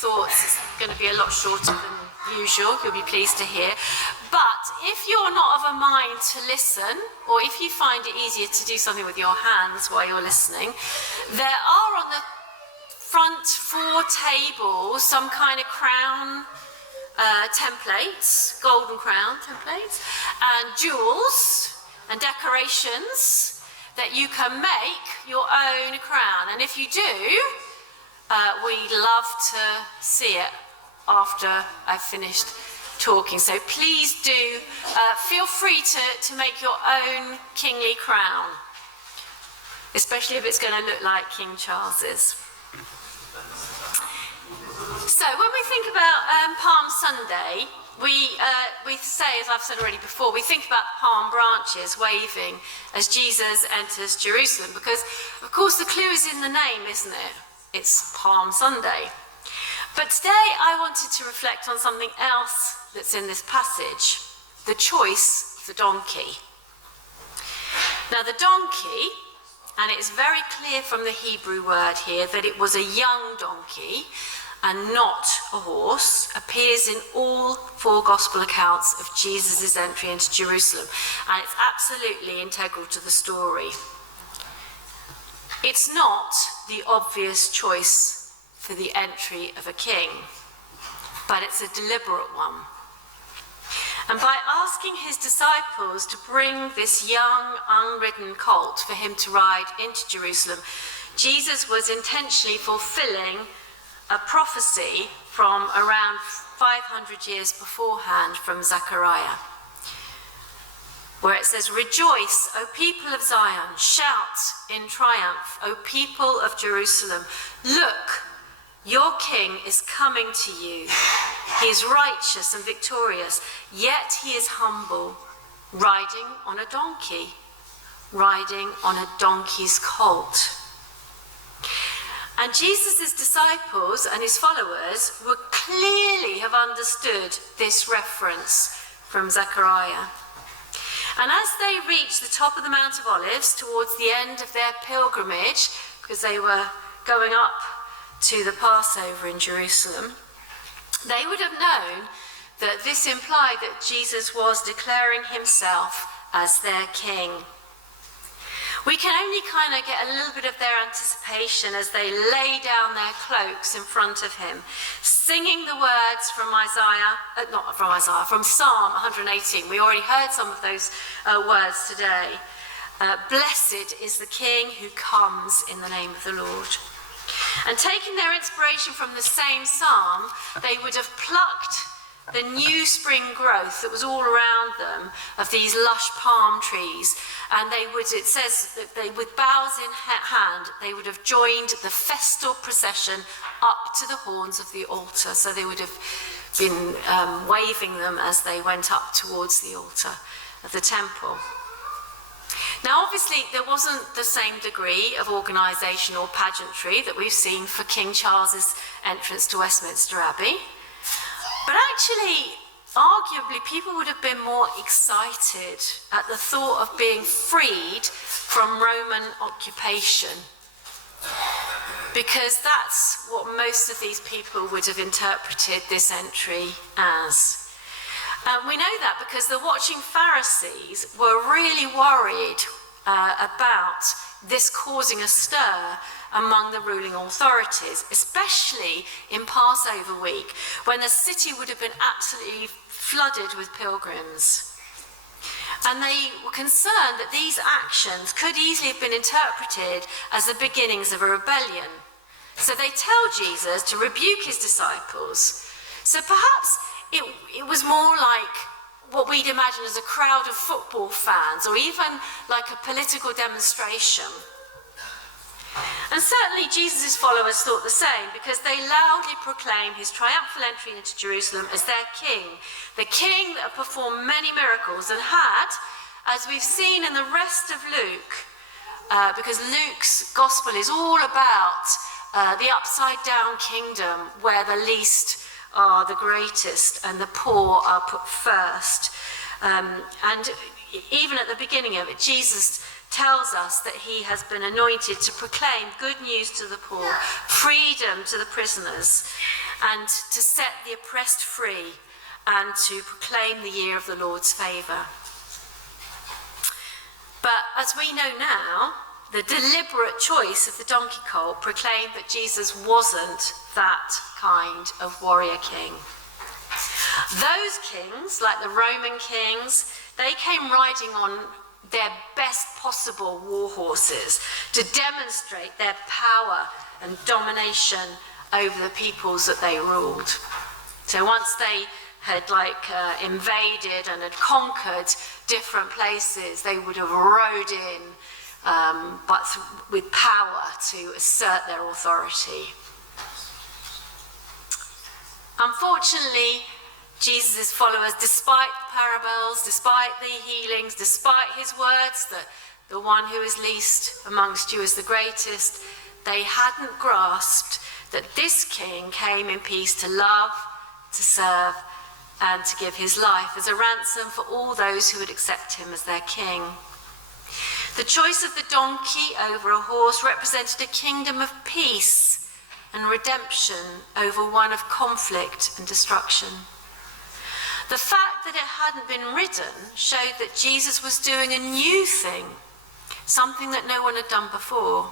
thoughts. It's going to be a lot shorter than usual, you'll be pleased to hear. But if you're not of a mind to listen, or if you find it easier to do something with your hands while you're listening, there are on the front 4 tables some kind of crown templates, golden crown templates, and jewels and decorations that you can make your own crown. And if you do, we'd love to see it after I've finished talking. So please do feel free to make your own kingly crown, especially if it's going to look like King Charles's. So when we think about Palm Sunday, we say, as I've said already before, we think about palm branches waving as Jesus enters Jerusalem, because of course the clue is in the name, isn't it? It's Palm Sunday. But today I wanted to reflect on something else that's in this passage, the choice of the donkey. Now the donkey, and it's very clear from the Hebrew word here that it was a young donkey and not a horse, appears in all 4 gospel accounts of Jesus' entry into Jerusalem, and it's absolutely integral to the story. It's not the obvious choice for the entry of a king, but it's a deliberate one. And by asking his disciples to bring this young, unridden colt for him to ride into Jerusalem, Jesus was intentionally fulfilling a prophecy from around 500 years beforehand from Zechariah, where it says, "Rejoice, O people of Zion, shout in triumph, O people of Jerusalem. Look, your king is coming to you. He is righteous and victorious, yet he is humble, riding on a donkey, riding on a donkey's colt." And Jesus' disciples and his followers would clearly have understood this reference from Zechariah. And as they reached the top of the Mount of Olives towards the end of their pilgrimage, because they were going up to the Passover in Jerusalem, they would have known that this implied that Jesus was declaring himself as their king. We can only kind of get a little bit of their anticipation as they lay down their cloaks in front of him, singing the words from from Psalm 118. We already heard some of those words today. Blessed is the King who comes in the name of the Lord. And taking their inspiration from the same psalm, they would have plucked the new spring growth that was all around them of these lush palm trees, and it says that they, with boughs in hand, they would have joined the festal procession up to the horns of the altar. So they would have been waving them as they went up towards the altar of the temple. Now, obviously, there wasn't the same degree of organisation or pageantry that we've seen for King Charles's entrance to Westminster Abbey. But actually, arguably, people would have been more excited at the thought of being freed from Roman occupation, because that's what most of these people would have interpreted this entry as. We know that because the watching Pharisees were really worried about this causing a stir among the ruling authorities, especially in Passover week, when the city would have been absolutely flooded with pilgrims. And they were concerned that these actions could easily have been interpreted as the beginnings of a rebellion. So they tell Jesus to rebuke his disciples. So perhaps it was more like what we'd imagine as a crowd of football fans, or even like a political demonstration. And certainly Jesus' followers thought the same, because they loudly proclaimed his triumphal entry into Jerusalem as their king, the king that had performed many miracles and had, as we've seen in the rest of Luke, because Luke's gospel is all about the upside down kingdom where the least are the greatest and the poor are put first. And even at the beginning of it, Jesus tells us that he has been anointed to proclaim good news to the poor, freedom to the prisoners, and to set the oppressed free, and to proclaim the year of the Lord's favour. But as we know now, the deliberate choice of the donkey colt proclaimed that Jesus wasn't that kind of warrior king. Those kings, like the Roman kings, they came riding on their best possible war horses to demonstrate their power and domination over the peoples that they ruled. So once they had invaded and had conquered different places, they would have rode in but with power to assert their authority. Unfortunately, Jesus' followers, despite the parables, despite the healings, despite his words that the one who is least amongst you is the greatest, they hadn't grasped that this king came in peace to love, to serve, and to give his life as a ransom for all those who would accept him as their king. The choice of the donkey over a horse represented a kingdom of peace and redemption over one of conflict and destruction. The fact that it hadn't been ridden showed that Jesus was doing a new thing, something that no one had done before.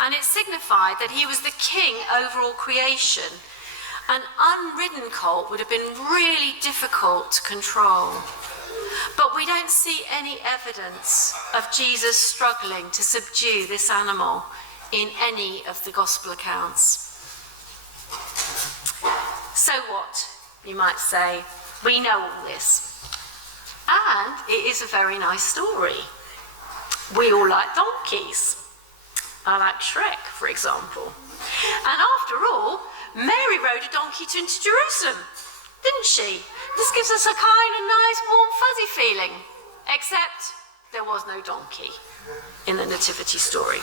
And it signified that he was the king over all creation. An unridden colt would have been really difficult to control. But we don't see any evidence of Jesus struggling to subdue this animal in any of the gospel accounts. So what, you might say? We know all this. And it is a very nice story. We all like donkeys. I like Shrek, for example. And after all, Mary rode a donkey into Jerusalem, didn't she? This gives us a kind of nice, warm, fuzzy feeling. Except there was no donkey in the nativity story.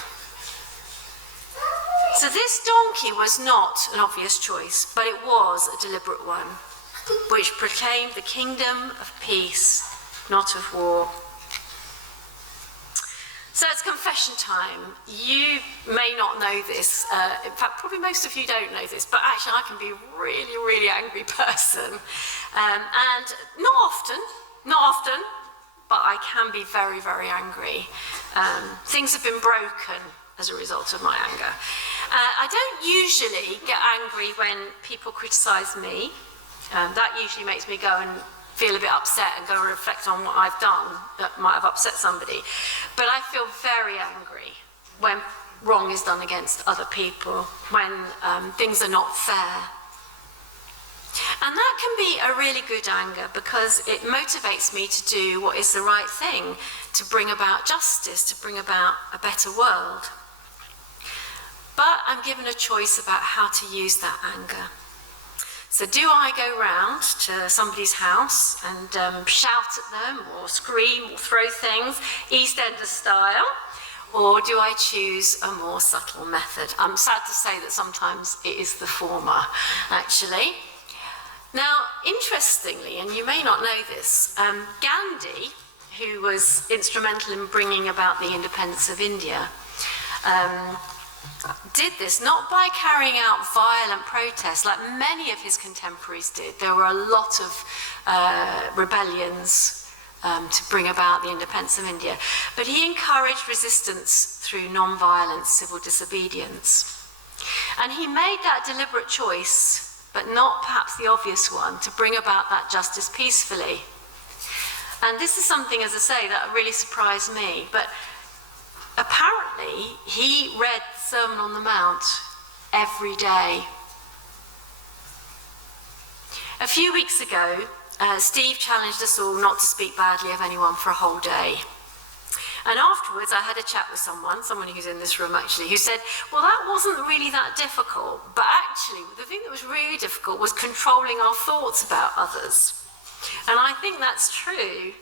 So this donkey was not an obvious choice, but it was a deliberate one, which proclaimed the kingdom of peace, not of war. So it's confession time. You may not know this. In fact, probably most of you don't know this, but actually I can be a really, really angry person. And not often, but I can be very, very angry. Things have been broken as a result of my anger. I don't usually get angry when people criticise me. That usually makes me go and feel a bit upset and go and reflect on what I've done that might have upset somebody. But I feel very angry when wrong is done against other people, when things are not fair. And that can be a really good anger because it motivates me to do what is the right thing, to bring about justice, to bring about a better world. But I'm given a choice about how to use that anger. So do I go round to somebody's house and shout at them or scream or throw things, EastEnders style, or do I choose a more subtle method? I'm sad to say that sometimes it is the former, actually. Now, interestingly, and you may not know this, Gandhi, who was instrumental in bringing about the independence of India, did this not by carrying out violent protests like many of his contemporaries did. There were a lot of rebellions to bring about the independence of India, but he encouraged resistance through non-violent civil disobedience. And he made that deliberate choice, but not perhaps the obvious one, to bring about that justice peacefully. And this is something, as I say, that really surprised me. But apparently, he read the Sermon on the Mount every day. A few weeks ago, Steve challenged us all not to speak badly of anyone for a whole day. And afterwards, I had a chat with someone who's in this room actually, who said, well, that wasn't really that difficult. But actually, the thing that was really difficult was controlling our thoughts about others. And I think that's true.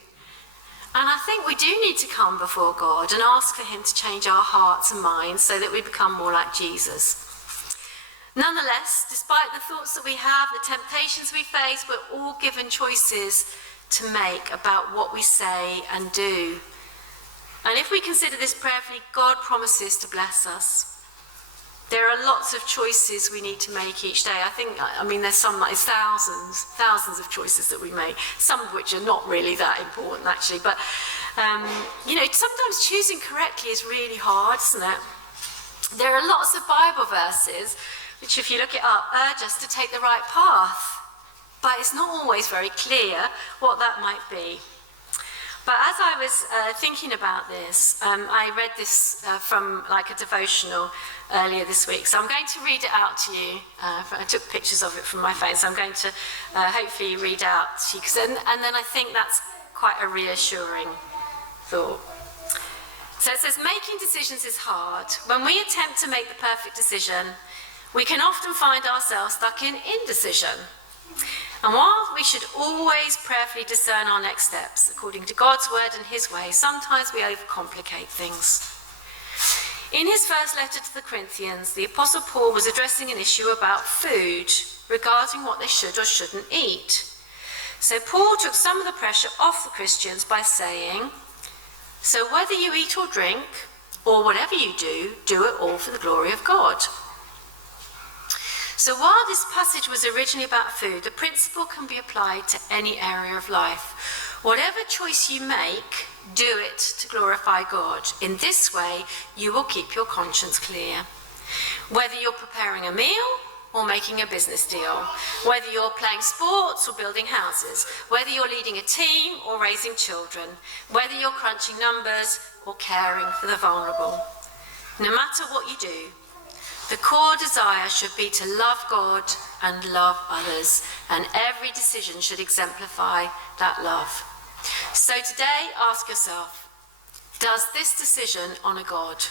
And I think we do need to come before God and ask for him to change our hearts and minds so that we become more like Jesus. Nonetheless, despite the thoughts that we have, the temptations we face, we're all given choices to make about what we say and do. And if we consider this prayerfully, God promises to bless us. There are lots of choices we need to make each day. There's thousands of choices that we make, some of which are not really that important actually, but sometimes choosing correctly is really hard, isn't it? There are lots of Bible verses which, if you look it up, urge us to take the right path, but it's not always very clear what that might be. But as I was thinking about this, I read this from like a devotional earlier this week. So I'm going to read it out to you. I took pictures of it from my phone, so I'm going to hopefully read out to you. And then I think that's quite a reassuring thought. So it says, making decisions is hard. When we attempt to make the perfect decision, we can often find ourselves stuck in indecision. And while we should always prayerfully discern our next steps according to God's word and his way, sometimes we overcomplicate things. In his first letter to the Corinthians, the Apostle Paul was addressing an issue about food, regarding what they should or shouldn't eat. So Paul took some of the pressure off the Christians by saying, so whether you eat or drink, or whatever you do, do it all for the glory of God. So while this passage was originally about food, the principle can be applied to any area of life. Whatever choice you make, do it to glorify God. In this way, you will keep your conscience clear. Whether you're preparing a meal or making a business deal, whether you're playing sports or building houses, whether you're leading a team or raising children, whether you're crunching numbers or caring for the vulnerable. No matter what you do, the core desire should be to love God and love others, and every decision should exemplify that love. So today, ask yourself, does this decision honour God?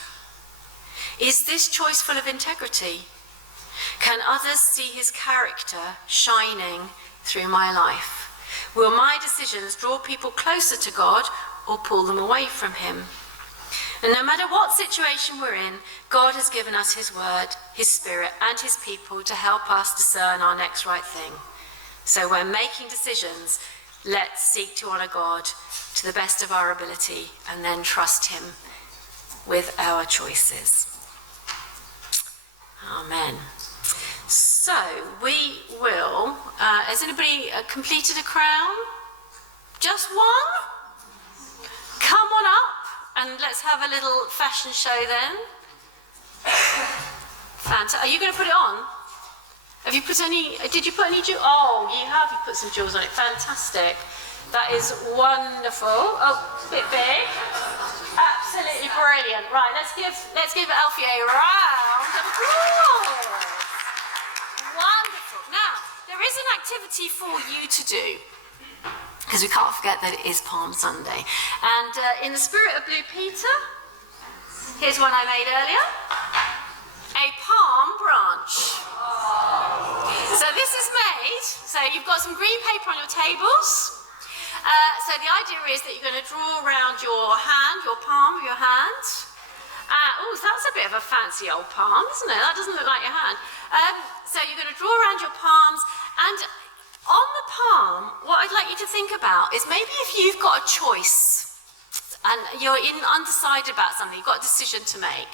Is this choice full of integrity? Can others see his character shining through my life? Will my decisions draw people closer to God or pull them away from him? And no matter what situation we're in, God has given us his word, his spirit, and his people to help us discern our next right thing. So when making decisions, let's seek to honour God to the best of our ability and then trust him with our choices. Amen. So we will, has anybody completed a crown? Just one? Come on up. And let's have a little fashion show then. Fantastic. Are you going to put it on? Have you put any, did you put any jewels? Oh, you have, you put some jewels on it. Fantastic. That is wonderful. Oh, a bit big. Absolutely brilliant. Right, let's give Alfie a round of applause. Wonderful. Now, there is an activity for you to do, because we can't forget that it is Palm Sunday. And in the spirit of Blue Peter, here's one I made earlier. A palm branch. So this is made, so you've got some green paper on your tables. So the idea is that you're going to draw around your hand, your palm of your hand. Oh, that's a bit of a fancy old palm, isn't it? That doesn't look like your hand. So you're going to draw around your palms, and on the palm, what I'd like you to think about is maybe if you've got a choice and you're undecided about something, you've got a decision to make,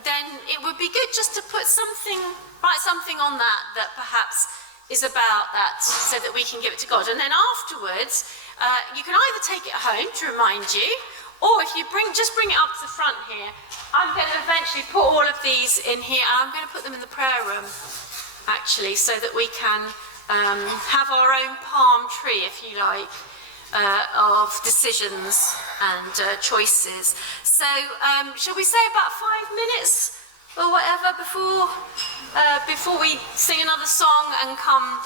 then it would be good just to write something on that perhaps is about that, so that we can give it to God. And then afterwards, you can either take it home to remind you, or if you just bring it up to the front here. I'm going to eventually put all of these in here, and I'm going to put them in the prayer room, actually, so that we can have our own palm tree, if you like, of decisions and choices. So shall we say about 5 minutes or whatever before we sing another song and come